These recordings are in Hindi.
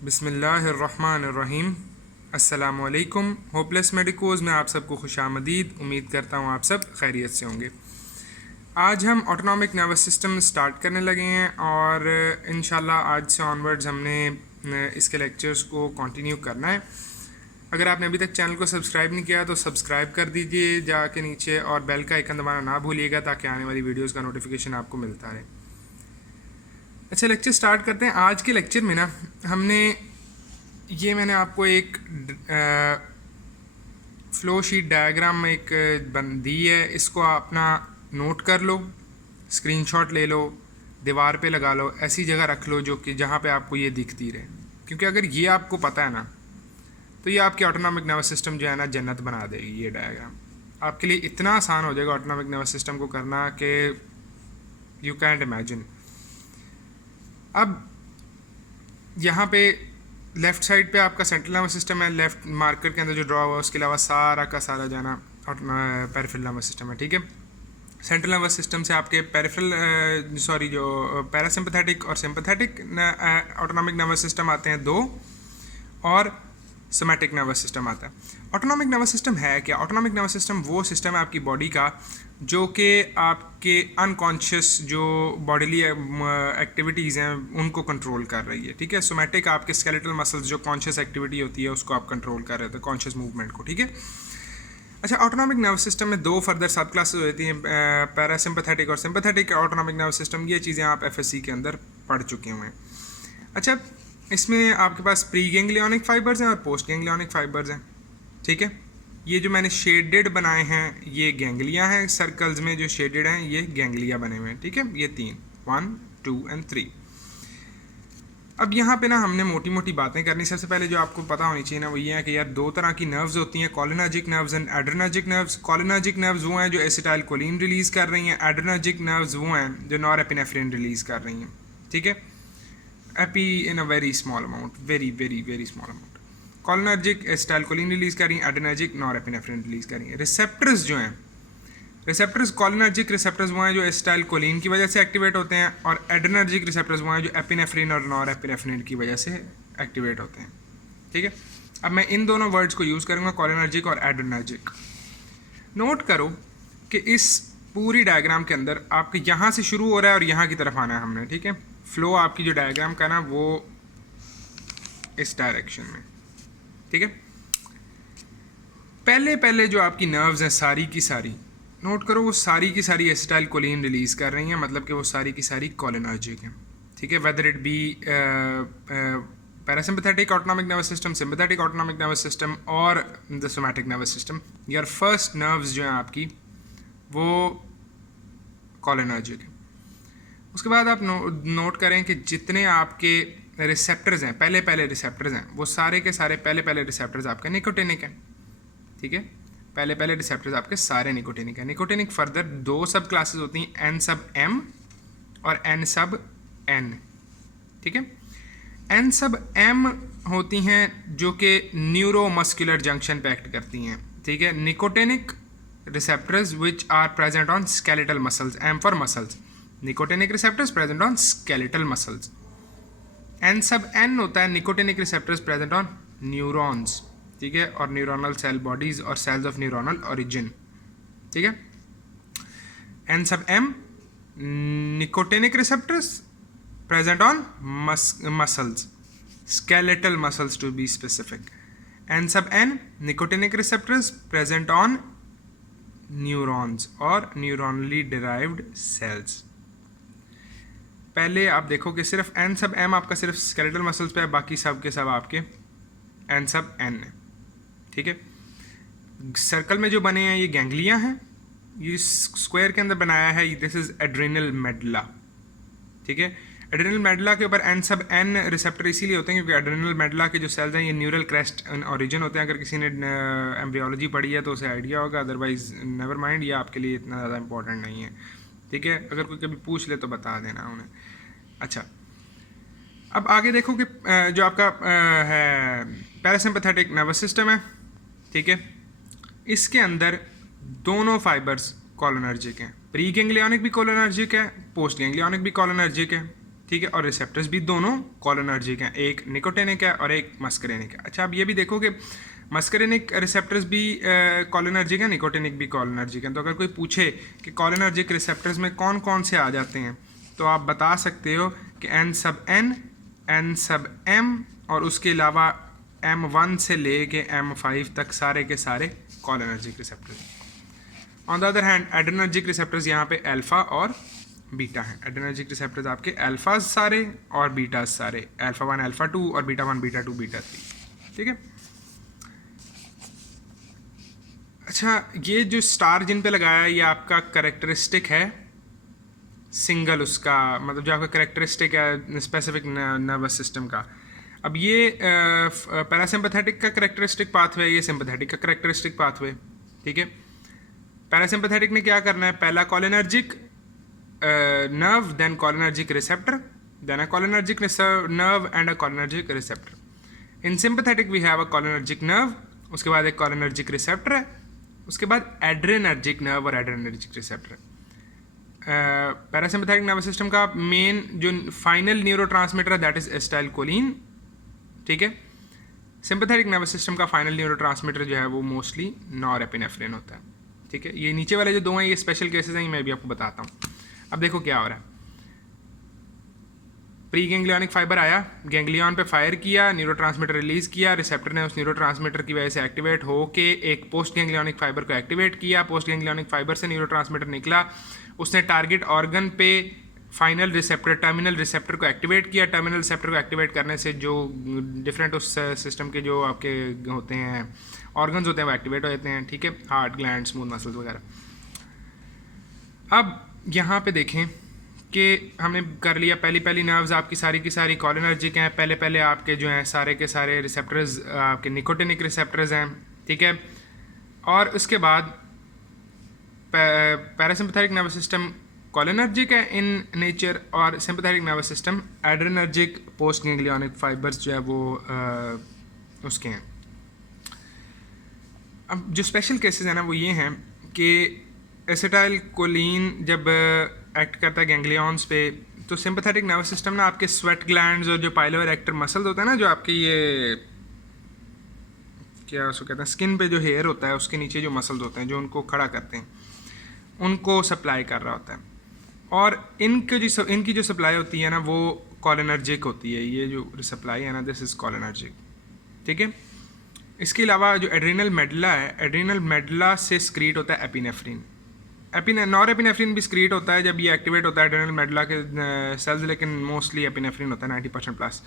बिस्मिल्लाहिर्रहमानिर्रहीम। अस्सलामुअलैकुम। होपलेस मेडिकोज़ में आप सबको खुशामदीद। उम्मीद करता हूँ आप सब खैरियत से होंगे। आज हम ऑटोनॉमिक नर्वस सिस्टम स्टार्ट करने लगे हैं और इंशाल्लाह आज से ऑनवर्ड्स हमने इसके लेक्चर्स को कंटिन्यू करना है। अगर आपने अभी तक चैनल को सब्सक्राइब नहीं किया तो सब्सक्राइब कर दीजिए जाके नीचे, और बेल का आइकन दबाना ना भूलिएगा ताकि आने वाली वीडियोज़ का नोटिफिकेशन आपको मिलता रहे। अच्छा, लेक्चर स्टार्ट करते हैं। आज के लेक्चर में ना मैंने आपको एक फ़्लो शीट डायग्राम में एक दी है। इसको आप अपना नोट कर लो, स्क्रीनशॉट ले लो, दीवार पे लगा लो, ऐसी जगह रख लो जो कि जहाँ पे आपको ये दिखती रहे, क्योंकि अगर ये आपको पता है ना तो ये आपके ऑटोनॉमिक नर्वस सिस्टम जो है ना जन्नत बना देगी। ये डायग्राम आपके लिए इतना आसान हो जाएगा ऑटोनॉमिक नर्वस सिस्टम को करना कि यू कैंट इमेजिन। अब यहाँ पे लेफ़्ट साइड पे आपका सेंट्रल नर्वस सिस्टम है, लेफ़्ट मार्कर के अंदर जो ड्रॉ हुआ उसके अलावा सारा का सारा जाना पेरिफेरल नर्वस सिस्टम है। ठीक है, सेंट्रल नर्वस सिस्टम से आपके जो पैरासिम्पथेटिक और सिंपथेटिक ऑटोनॉमिक नर्वस सिस्टम आते हैं दो, और सोमैटिक नर्वस सिस्टम आता है। ऑटोनॉमिक नर्वस सिस्टम है क्या? ऑटोनॉमिक नर्वस सिस्टम वो सिस्टम है आपकी बॉडी का जो कि आपके अनकॉन्शियस जो बॉडीली एक्टिविटीज़ हैं उनको कंट्रोल कर रही है। ठीक है, सोमैटिक आपके स्केलेटल मसल्स जो कॉन्शियस एक्टिविटी होती है उसको आप कंट्रोल कर रहे थे, कॉन्शियस मूवमेंट को। ठीक है, अच्छा, ऑटोनॉमिक नर्वस सिस्टम में दो फर्दर सब क्लासेस होती हैं, पैरासिम्पथेटिक और सिंपथेटिक ऑटोनॉमिक नर्वस सिस्टम। ये चीज़ें आप एफएससी के अंदर पढ़ चुके हुए हैं। अच्छा, इसमें आपके पास प्री गैंग्लियोनिक फाइबर्स हैं और पोस्ट गैंग्लियोनिक फाइबर्स हैं। ठीक है, ये जो मैंने शेडेड बनाए हैं ये गैंग्लिया हैं, सर्कल्स में जो शेडेड हैं ये गैंग्लिया बने हुए हैं। ठीक है, ये तीन, 1, 2 और 3। अब यहाँ पे ना हमने मोटी मोटी बातें करनी। सबसे पहले जो आपको पता होनी चाहिए ना वो ये है कि यार दो तरह की नर्व्स होती हैं, cholinergic nerves and adrenergic nerves. Cholinergic nerves वो हैं जो एसिटाइलकोलिन रिलीज़ कर रही हैं, एड्रेनर्जिक नर्व्स वो हैं जो नॉरएपिनेफ्रिन रिलीज़ कर रही हैं। ठीक है, AP in a very small amount, very very very small amount. Cholinergic acetylcholine release कर रही हैं, एड्रेनर्जिक नॉरएपिनेफ्रिन रिलीज़ कर रही हैं। रिसेप्टर्स जो हैं, रिसेप्टर्स कोलिनर्जिक रिसेप्टर्स वो हैं जो एसिटाइलकोलिन की वजह से एक्टिवेट होते हैं, और एड्रेनर्जिक रिसेप्टर्स वो हैं जो एपिनेफ्रिन और नॉरएपिनेफ्रिन की वजह से एक्टिवेट होते हैं। ठीक है, अब मैं इन दोनों वर्ड्स को यूज़ करूँगा, कोलिनर्जिक और एड्रेनर्जिक। नोट करो कि इस पूरी डायग्राम के अंदर आपके यहाँ से शुरू हो रहा है और यहाँ की तरफ आना है हमने। ठीक है, फ्लो आपकी जो डायग्राम का ना वो इस डायरेक्शन में। ठीक है, पहले जो आपकी नर्व्स हैं सारी की सारी, नोट करो, वो सारी की सारी एसिटाइलकोलिन रिलीज़ कर रही हैं, मतलब कि वो सारी की सारी कोलिनर्जिक हैं। ठीक है, whether it be parasympathetic autonomic nervous system, sympathetic autonomic nervous system और द सोमैटिक नर्वस सिस्टम, यार फर्स्ट नर्व्स जो हैं आपकी वो कोलिनर्जिक है। उसके बाद आप नोट करें कि जितने आपके रिसेप्टर्स हैं, पहले रिसेप्टर्स हैं, वो सारे के सारे पहले रिसेप्टर्स आपके निकोटिनिक हैं। ठीक है, पहले रिसेप्टर्स आपके सारे निकोटिनिक हैं। निकोटिनिक फर्दर दो सब क्लासेस होती हैं, एन सब एम और एन सब एन। ठीक है, एन सब एम होती हैं जो कि न्यूरोमस्कुलर जंक्शन पे एक्ट करती हैं। ठीक है, nicotinic receptors which are present on skeletal muscles, M for muscles, nicotinic receptors present on skeletal muscles. N sub N होता है nicotinic receptors present on neurons. ठीक है, और न्यूरोनल सेल बॉडीज और सेल्स ऑफ न्यूरोनल ओरिजिन। ठीक है, N sub M nicotinic receptors present on muscles, skeletal muscles to be specific. N sub n nicotinic receptors present on neurons और neuronally derived cells. पहले आप देखो कि सिर्फ n sub m आपका सिर्फ skeletal muscles पे है, बाकी सब के सब आपके n sub n है। ठीक है, सर्कल में जो बने हैं ये गैंग्लिया हैं, ये स्क्वायर के अंदर बनाया है, दिस इज एड्रेनल मेडुला। ठीक है, एड्रेनल मेडुला के ऊपर एन सब एन रिसेप्टर इसीलिए होते हैं क्योंकि एड्रेनल मेडुला के जो सेल्स हैं ये न्यूरल क्रेस्ट ओरिजिन होते हैं। अगर किसी ने एम्ब्रियोलॉजी पढ़ी है तो उसे आइडिया होगा, अदरवाइज नेवर माइंड, ये आपके लिए इतना ज़्यादा इंपॉर्टेंट नहीं है। ठीक है, अगर कोई कभी पूछ ले तो बता देना उन्हें। अच्छा, अब आगे देखो कि जो आपका है पैरासिम्पैथेटिक नर्वस सिस्टम है। ठीक है, इसके अंदर दोनों फाइबर्स कोलिनर्जिक हैं, प्री गैंग्लियोनिक भी कोलिनर्जिक है, पोस्ट गैंग्लियोनिक भी कोलिनर्जिक है। ठीक है, और रिसेप्टर्स भी दोनों कोलिनर्जिक हैं, एक निकोटिनिक है और एक मस्करेनिक है। अच्छा, अब ये भी देखो कि मस्करेनिक रिसेप्टर्स भी कोलिनर्जिक हैं, निकोटिनिक भी कोलिनर्जिक हैं। तो अगर कोई पूछे कि कोलिनर्जिक रिसेप्टर्स में कौन कौन से आ जाते हैं, तो आप बता सकते हो कि N सब N, N सब M और उसके अलावा M1 से ले के M5 तक सारे के सारे cholinergic receptors. On the other hand adrenergic receptors यहाँ पे अल्फा और बीटा हैं। एड्रेनर्जिक रिसेप्टर्स आपके अल्फाज सारे और बीटाज सारे, अल्फा 1 अल्फा 2 और बीटा 1 बीटा 2 बीटा 3। ठीक है। अच्छा, ये जो स्टार जिन पे लगाया है ये आपका करेक्टरिस्टिक है सिंगल, उसका मतलब जो आपका करेक्टरिस्टिक है स्पेसिफिक नर्वस सिस्टम का। अब ये पैरासिम्पैथेटिक का करेक्टरिस्टिक पाथवे है, ये सिंपैथेटिक का करेक्टरिस्टिक पाथवे। ठीक है। पैरासिम्पैथेटिक ने क्या करना है, पहला cholinergic nerve, then cholinergic receptor, then a cholinergic nerve and a cholinergic receptor. In sympathetic we have a cholinergic nerve, उसके बाद एक cholinergic receptor है, उसके बाद adrenergic nerve और adrenergic receptor है। पैरासिम्पैथेटिक नर्वस सिस्टम का मेन जो फाइनल न्यूरोट्रांसमीटर है दैट इज एसिटाइलकोलिन। ठीक है। सिंपैथेटिक नर्वस सिस्टम का फाइनल न्यूरोट्रांसमीटर जो है वो मोस्टली नॉरएपिनेफ्रिन होता है। ठीक है। ये नीचे वाले जो दो हैं ये स्पेशल केसेस हैं, मैं भी आपको बताता हूँ। अब देखो क्या हो रहा है, प्री गैंग्लियनिक फाइबर आया, गैंग्लियन पे फायर किया, न्यूरोट्रांसमीटर रिलीज किया, रिसेप्टर ने उस न्यूरोट्रांसमीटर की वजह से एक्टिवेट होके एक पोस्ट गैंग्लियनिक फाइबर को एक्टिवेट किया, पोस्ट गैंग्लियनिक फाइबर से न्यूरोट्रांसमीटर निकला, उसने टारगेट ऑर्गन पे फाइनल रिसेप्टर टर्मिनल रिसेप्टर को एक्टिवेट किया, टर्मिनल रिसेप्टर को एक्टिवेट करने से जो डिफरेंट उस सिस्टम के जो आपके होते हैं ऑर्गन्स होते हैं वो एक्टिवेट हो जाते हैं। ठीक है, हार्ट, ग्लैंड, स्मूथ मसल्स वगैरह। अब यहाँ पे देखें कि हमने कर लिया, पहली नर्व्स आपकी सारी की सारी कोलिनर्जिक हैं, पहले आपके जो हैं सारे के सारे रिसेप्टर्स आपके निकोटिनिक रिसेप्टर्स हैं। ठीक है। और उसके बाद पैरासिम्पैथेटिक नर्वस सिस्टम कोलिनर्जिक है इन नेचर और sympathetic nervous system adrenergic post ganglionic fibres जो है वो उसके हैं। अब जो स्पेशल केसेस हैं ना वो ये हैं कि एसिटाइलकोलिन जब एक्ट करता है गैंग्लियंस पे तो सिंपैथेटिक नर्वस सिस्टम ना आपके स्वेट ग्लैंड्स और जो पाइलोरेक्टर मसल्स होता है ना, जो आपके ये क्या उसको कहते हैं स्किन पे जो हेयर होता है उसके नीचे जो मसल्स होते हैं जो उनको खड़ा करते हैं, उनको सप्लाई कर रहा होता है। और इनकी जो सप्लाई होती है ना वो कोलिनर्जिक होती है। ये जो सप्लाई है ना दिस इज़ कोलिनर्जिक। ठीक है। इसके अलावा जो एड्रीनल मेडुला है, एड्रीनल मेडुला से स्क्रीट होता है एपिनेफ्रिन। नॉरएपिनेफ्रिन भी स्क्रीट होता है जब ये एक्टिवेट होता है एड्रेनल मेडुला के सेल्स, लेकिन मोस्टली एपिनेफ्रिन होता है 90% प्लस।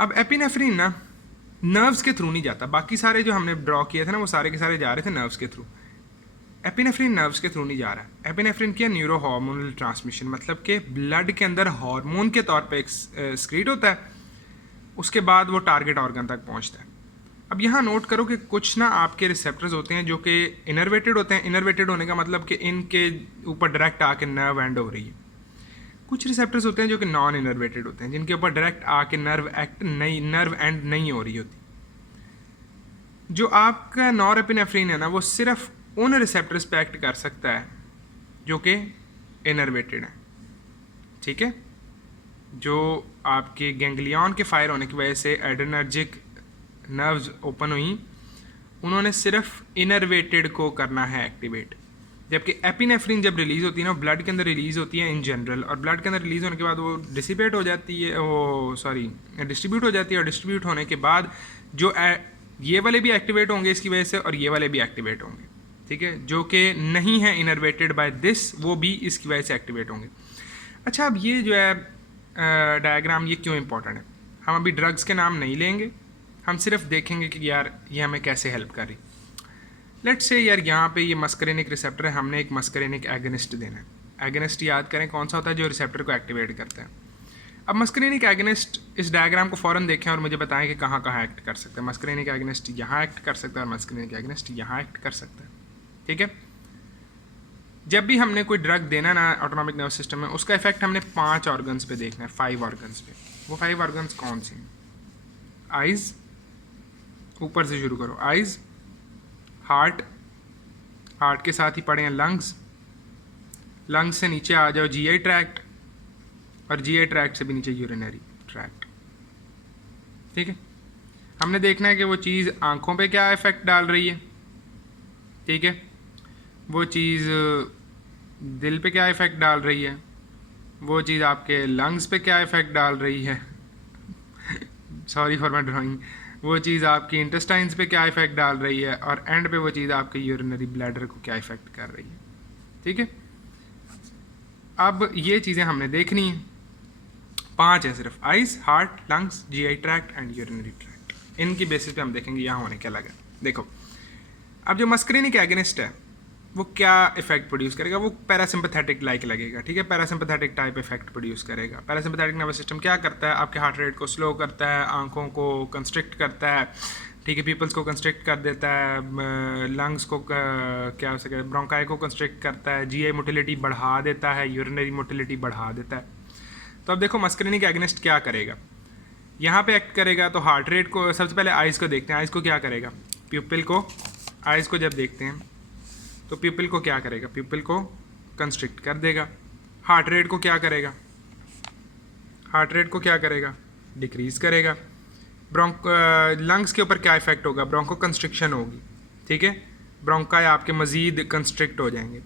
अब एपिनेफ्रिन ना नर्व्स के थ्रू नहीं जाता, बाकी सारे जो हमने ड्रॉ किए थे ना वो सारे के सारे जा रहे थे नर्व्स के थ्रू। एपिनेफ्रिन नर्व्स के थ्रू नहीं जा रहा। एपिनेफ्रिन क्या न्यूरो हार्मोनल ट्रांसमिशन, मतलब कि ब्लड के अंदर हार्मोन के तौर पर स्क्रीट होता है, उसके बाद वो टारगेट ऑर्गन तक पहुँचता है। अब यहाँ नोट करो कि कुछ ना आपके रिसेप्टर्स होते हैं जो कि इनर्वेटेड होते हैं। इनर्वेटेड होने का मतलब कि इनके ऊपर डायरेक्ट आके नर्व एंड हो रही है। कुछ रिसेप्टर्स होते हैं जो कि नॉन इनर्वेटेड होते हैं, जिनके ऊपर डायरेक्ट आके नर्व एंड नहीं हो रही होती। जो आपका नॉरएपिनेफ्रिन है ना वो सिर्फ उन रिसेप्टर्स पे एक्ट कर सकता है जो कि इनर्वेटेड है। ठीक है। जो आपके गैंग्लियन के फायर होने की वजह से एड्रेनर्जिक नर्व्स ओपन हुई, उन्होंने सिर्फ इनर्वेटेड को करना है एक्टिवेट, जबकि एपिनेफ्रिन जब रिलीज़ होती है ना ब्लड के अंदर रिलीज़ होती है इन जनरल, और ब्लड के अंदर रिलीज़ होने के बाद वो डिसिपेट हो जाती है, डिस्ट्रीब्यूट हो जाती है, और डिस्ट्रीब्यूट होने के बाद जो ये वाले भी एक्टिवेट होंगे इसकी वजह से और ये वाले भी एक्टिवेट होंगे। ठीक है। जो कि नहीं है इनर्वेटेड बाय दिस वो भी इसकी वजह से एक्टिवेट होंगे। अच्छा, अब ये जो है डायग्राम ये क्यों इंपॉर्टेंट है, हम अभी ड्रग्स के नाम नहीं लेंगे, हम सिर्फ देखेंगे कि यार ये हमें कैसे हेल्प कर रही। लेट्स से यार यहाँ पे ये मस्करेनिक रिसेप्टर है, हमने एक मस्करेनिक एगनिस्ट देना है। एगनिस्ट याद करें कौन सा होता है, जो रिसेप्टर को एक्टिवेट करता है। अब मस्करेनिक एगनिस्ट इस डायग्राम को फ़ौरन देखें और मुझे बताएं कि कहाँ कहाँ एक्ट कर सकता है। मस्करेनिक एगनिस्ट यहाँ एक्ट कर सकता है और मस्करेनिक एगनिस्ट यहाँ एक्ट कर सकता है। ठीक है। जब भी हमने कोई ड्रग देना ना ऑटोनॉमिक नर्वस सिस्टम में, उसका इफेक्ट हमने 5 ऑर्गन्स पे देखना है, 5 ऑर्गन्स पे। वो 5 ऑर्गन्स कौन से हैं? आइज़, ऊपर से शुरू करो, आइज़, हार्ट, हार्ट के साथ ही पड़े हैं लंग्स, लंग्स से नीचे आ जाओ जीआई ट्रैक्ट, और जीआई ट्रैक्ट से भी नीचे यूरिनरी ट्रैक्ट। ठीक है, हमने देखना है कि वो चीज़ आँखों पे क्या इफ़ेक्ट डाल रही है, ठीक है, वो चीज़ दिल पे क्या इफ़ेक्ट डाल रही है, वो चीज़ आपके लंग्स पे क्या इफ़ेक्ट डाल रही है सॉरी फॉर माई ड्राइंग, वो चीज़ आपकी इंटेस्टाइन्स पे क्या इफ़ेक्ट डाल रही है, और एंड पे वो चीज़ आपके यूरिनरी ब्लैडर को क्या इफ़ेक्ट कर रही है। ठीक है, अब ये चीज़ें हमने देखनी है, 5 है सिर्फ, eyes, heart, lungs, GI tract and urinary tract. इनकी बेसिस पे हम देखेंगे यहाँ होने क्या लगा। देखो, अब जो मस्करीनिक एगनिस्ट है वो क्या इफेक्ट प्रोड्यूस करेगा, वो पैरासिम्पैथेटिक लाइक लगेगा। ठीक है, पैरासिम्पैथेटिक टाइप इफेक्ट प्रोड्यूस करेगा। पैरासिम्पैथेटिक नर्वस सिस्टम क्या करता है, आपके हार्ट रेट को स्लो करता है, आंखों को कंस्ट्रिक्ट करता है, ठीक है, पीपल्स को कंस्ट्रिक्ट कर देता है, लंग्स को क्या हो सके, ब्रोंकाई को कंस्ट्रिक्ट करता है, जीआई मोटिलिटी बढ़ा देता है, यूरिनरी मोटिलिटी बढ़ा देता है। तो अब देखो मस्करीनिक एगनिस्ट क्या करेगा, यहाँ पे एक्ट करेगा तो हार्ट रेट को, सबसे पहले आइज़ को देखते हैं, आइज़ को क्या करेगा, प्यूपिल को, आइज़ को जब देखते हैं तो प्यूपिल को क्या करेगा, प्यूपिल को कंस्ट्रिक्ट कर देगा। हार्ट रेट को क्या करेगा, हार्ट रेट को क्या करेगा, डिक्रीज़ करेगा। लंग्स के ऊपर क्या इफेक्ट होगा, ब्रोंको कंस्ट्रिक्शन होगी। ठीक है, ब्रोंकाई आपके मज़ीद कंस्ट्रिक्ट हो जाएंगे।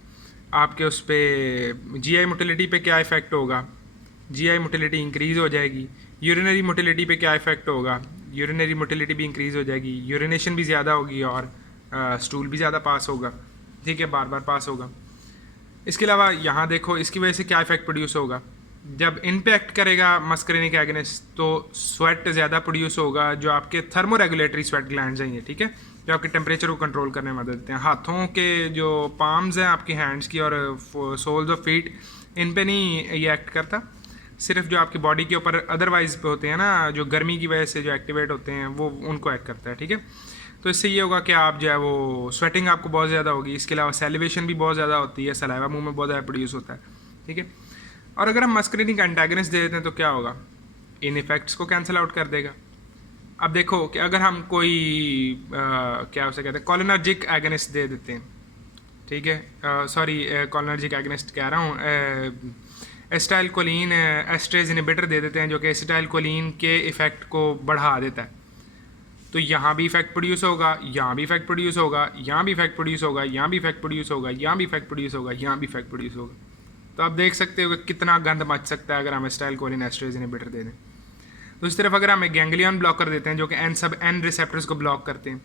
आपके उस पर जीआई मोटिलिटी पे क्या इफेक्ट होगा, जीआई मोटिलिटी इंक्रीज़ हो जाएगी। यूरिनरी मोटिलिटी पे क्या इफेक्ट होगा, यूरिनरी मोटिलिटी भी इंक्रीज़ हो जाएगी, यूरिनेशन भी ज़्यादा होगी और स्टूल भी ज़्यादा पास होगा। ठीक है, बार बार पास होगा। इसके अलावा यहाँ देखो इसकी वजह से क्या इफेक्ट प्रोड्यूस होगा, जब इम्पैक्ट करेगा मस्करीनिक एगनिस्ट तो स्वेट ज़्यादा प्रोड्यूस होगा, जो आपके थर्मो रेगुलेटरी स्वेट ग्लैंड्स हैं ये, ठीक है, जो आपके टेम्परेचर को कंट्रोल करने में मदद देते हैं। हाथों के जो पाम्स हैं आपकी हैंड्स की और सोल्स ऑफ फीट, इन पे नहीं ये एक्ट करता, सिर्फ जो आपकी बॉडी के ऊपर अदरवाइज होते हैं ना, जो गर्मी की वजह से जो एक्टिवेट होते हैं वो उनको एक्ट करता है। ठीक है, तो इससे ये होगा कि आप जो है वो स्वेटिंग आपको बहुत ज़्यादा होगी। इसके अलावा सैलिवेशन भी बहुत ज़्यादा होती है, सलाइवा मुंह में बहुत ज़्यादा प्रोड्यूस होता है। ठीक है, और अगर हम मस्करीनिक एंटागनिस्ट दे देते हैं तो क्या होगा, इन इफेक्ट्स को कैंसिल आउट कर देगा। अब देखो कि अगर हम कोई क्या उसे कहते हैं कोलिनर्जिक एगनिस्ट दे देते हैं, ठीक है, सॉरी कोलिनर्जिक एगनिस्ट कह रहा हूँ, एसिटाइलकोलिन एस्ट्रेज इनहिबिटर दे देते हैं जो कि एसिटाइलकोलिन के इफेक्ट को बढ़ा देता है, तो यहाँ भी इफेक्ट प्रोड्यूस होगा, यहाँ भी इफेक्ट प्रोड्यूस होगा, यहाँ भी इफेक्ट प्रोड्यूस होगा, यहाँ भी इफेक्ट प्रोड्यूस होगा, यहाँ भी इफेक्ट प्रोड्यूस होगा, यहाँ भी इफेक्ट प्रोड्यूस होगा। तो आप देख सकते हो कि कितना गंद मच सकता है अगर हम एसिटाइलकोलिन एस्ट्रेज इनहिबिटर दे दें। दूसरी तरफ अगर हम एक गैंग्लियन ब्लॉकर देते हैं जो कि एन रिसेप्टर्स को ब्लॉक करते हैं,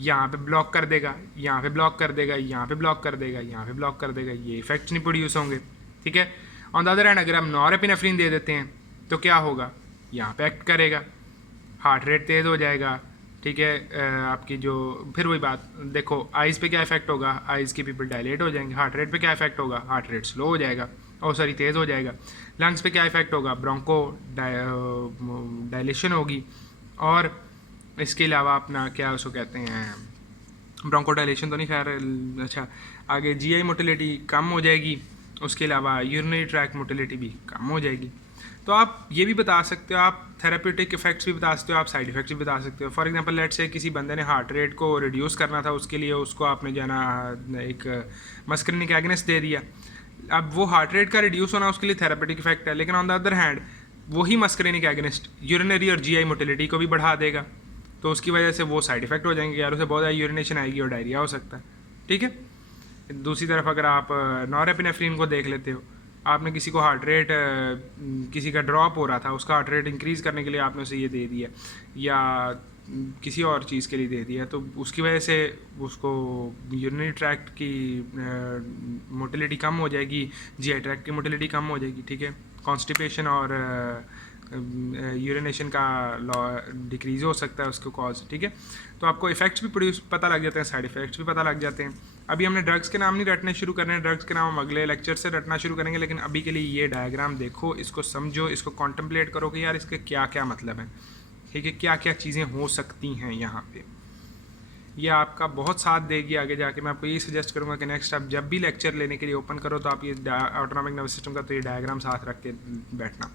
यहाँ पे ब्लॉक कर देगा, यहाँ पे ब्लॉक कर देगा, यहाँ पे ब्लॉक कर देगा, यहाँ पे ब्लॉक कर देगा, ये इफेक्ट्स नहीं प्रोड्यूस होंगे। ठीक है, ऑन द अदर हैंड अगर हम नॉरेपिनेफ्रिन दे देते हैं तो क्या होगा, यहाँ पे एक्ट करेगा, हार्ट रेट तेज़ हो जाएगा। ठीक है, आपकी जो फिर वही बात देखो, आइज़ पे क्या इफेक्ट होगा, आइज़ की पीपल डायलेट हो जाएंगे। हार्ट रेट पे क्या इफेक्ट होगा, हार्ट रेट स्लो हो जाएगा, और सॉरी तेज़ हो जाएगा। लंग्स पे क्या इफेक्ट होगा, ब्रोंको डायलेशन होगी, और इसके अलावा अपना क्या उसको कहते हैं, ब्रोंको डायलेशन तो नहीं खैर, अच्छा आगे जीआई मोटिलिटी कम हो जाएगी, उसके अलावा यूरिनरी ट्रैक मोटिलिटी भी कम हो जाएगी। तो आप ये भी बता सकते हो, आप थेराप्यूटिक इफेक्ट्स भी बता सकते हो, आप साइड इफेक्ट्स भी बता सकते हो। फॉर एग्जांपल लेट्स से किसी बंदे ने हार्ट रेट को रिड्यूस करना था, उसके लिए उसको आपने जो है ना एक मस्करीनिक एगनिस्ट दे दिया। अब वो हार्ट रेट का रिड्यूस होना उसके लिए थेराप्यूटिक इफेक्ट है, लेकिन ऑन द अदर हैंड वही मस्करीनिक एगनिस्ट यूरिनरी और जीआई मोटिलिटी को भी बढ़ा देगा, तो उसकी वजह से वो साइड इफेक्ट हो जाएंगे यार, उसे बहुत ज़्यादा यूरिनेशन आएगी और डायरिया हो सकता है। ठीक है, दूसरी तरफ अगर आप नॉरेपिनेफ्रिन को देख लेते हो, आपने किसी को हार्ट रेट किसी का ड्रॉप हो रहा था, उसका हार्ट रेट इंक्रीज़ करने के लिए आपने उसे ये दे दिया या किसी और चीज़ के लिए दे दिया, तो उसकी वजह से उसको यूरिनरी ट्रैक्ट की मोटिलिटी कम हो जाएगी, जीआई ट्रैक्ट की मोटिलिटी कम हो जाएगी। ठीक है, कॉन्स्टिपेशन और यूरिनेशन का डिक्रीज़ हो सकता है उसको कॉज। ठीक है, तो आपको इफेक्ट्स भी प्रोड्यूस पता लग जाते हैं, साइड इफेक्ट्स भी पता लग जाते हैं। अभी हमने ड्रग्स के नाम नहीं रटने शुरू करने हैं, ड्रग्स के नाम हम अगले लेक्चर से रटना शुरू करेंगे, लेकिन अभी के लिए ये डायग्राम देखो, इसको समझो, इसको कॉन्टम्पलेट करो कि यार इसके क्या क्या मतलब है। ठीक है, क्या क्या चीज़ें हो सकती हैं यहाँ पे, ये आपका बहुत साथ देगी आगे जाके। मैं आपको ये सजेस्ट करूँगा कि नेक्स्ट आप जब भी लेक्चर लेने के लिए ओपन करो तो आप ये ऑटोनॉमिक नर्वस सिस्टम का तो ये डायग्राम साथ रख के बैठना,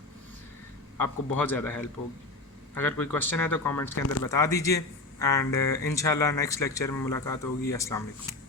आपको बहुत ज़्यादा हेल्प होगी। अगर कोई क्वेश्चन है तो कमेंट्स के अंदर बता दीजिए, एंड इंशाल्लाह नेक्स्ट लेक्चर में मुलाकात होगी। अस्सलाम वालेकुम।